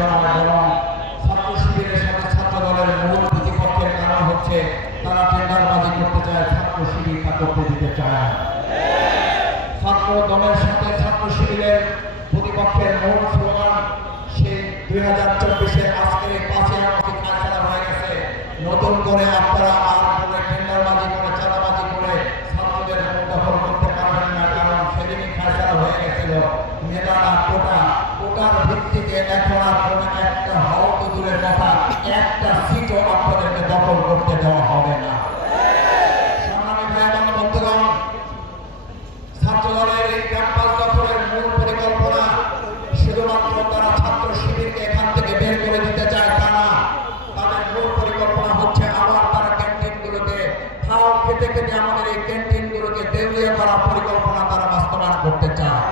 নয়, বরং ছাত্র শিবিরের সাথে ছাত্র দলের মূল প্রতিপক্ষের কারণ হচ্ছে তারা টেন্ডারবাজি করতে চায়, ছাত্র শিবির তা করতে দিতে চায়। ছাত্র দলের সাথে ছাত্র শিবিরের প্রতিপক্ষের মূল স্লোগান সেই 2024-এর আজকের 5ই আগস্ট ফাইসলা হয়ে গেছে। নতুন করে আপনারা আর কোনো টেন্ডারবাজি করে চাঁদাবাজি করে ছাত্রদের ভোট দখল করতে পারবেন না, কারণ সেদিনই ফাইসলা হয়ে গেছিল মেধা না কোটা। কোটার ভিত্তিতে এখন আর কোনো একটা হওয়া তো দূরের কথা, একটা সিটও আপনাদেরকে দখল করতে দেওয়া হবে না। সংগ্রামী ভাই এবং বন্ধুগণ, ছাত্র দলের এই ক্যাম্পাস দখলের মূল পরিকল্পনা শুধুমাত্র তারা ছাত্র শিবিরকে এখান থেকে বের করে দিতে চায় তা না, তাদের মূল পরিকল্পনা হচ্ছে আবার তারা ক্যান্টিনগুলোকে খাও খেতে খেতে আমাদের এই ক্যান্টিনগুলোকে দেউলিয়া করার পরিকল্পনা তারা বাস্তবায়ন করতে চায়।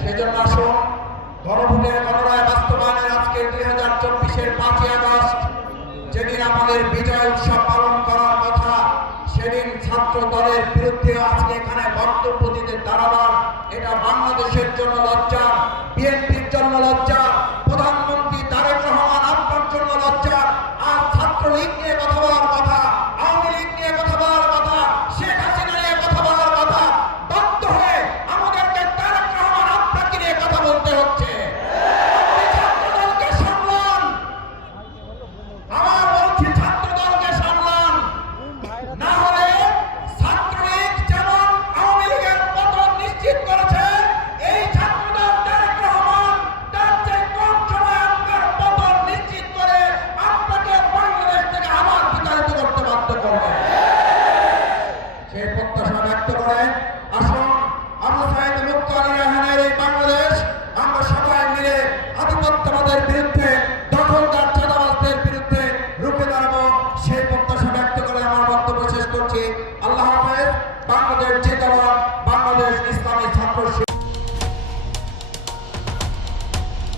সেজন্য আসুন গণভোটের গণরায় বাস্তবায়নের আজকে 2024-এর 5ই আগস্ট যেদিন আমাদের বিজয় উৎসব পালন করার কথা, সেদিন ছাত্র দলের বিরুদ্ধে আজকে এখানে বক্তব্য দিতে দাঁড়াবার এটা বাংলাদেশের জন্য লজ্জা, বিএনপির জন্য লজ্জা, প্রধানমন্ত্রী তারেক রহমান আপনার জন্য লজ্জা। আর ছাত্রলীগ নিয়ে কথা বলার কথা, আওয়ামী লীগ নিয়ে কথা বলার কথা, শেখ হাসিনা নিয়ে কথা বলার কথা, বাধ্য হয়ে আমাদেরকে তারেক রহমান আপনাকে নিয়ে কথা বলতে হচ্ছে। ছাত্র দলকে সামলান, আমার বলছি ছাত্র দলকে সামলান, না হলে ছাত্রলীগ যেমন আওয়ামী লীগের পতন নিশ্চিত করেছে, এই ছাত্রদল তারেক রহমান তার চেয়ে কম সময়ে আপনার পতন নিশ্চিত করে আপনাকে বাংলাদেশ থেকে আবার বিতাড়িত করতে বাধ্য করবে। সেই প্রত্যাশা ব্যক্ত করে আসুন আবু সাইদ মুক্ত আলী রায়হানের এই বাংলাদেশ আমরা সবাই মিলে আধিপত্যবাদের বিরুদ্ধে, দখলদার চাঁদাবাজদের বিরুদ্ধে রুখে দাঁড়াবো। সেই প্রত্যাশা ব্যক্ত করে আমার বক্তব্য শেষ করছি।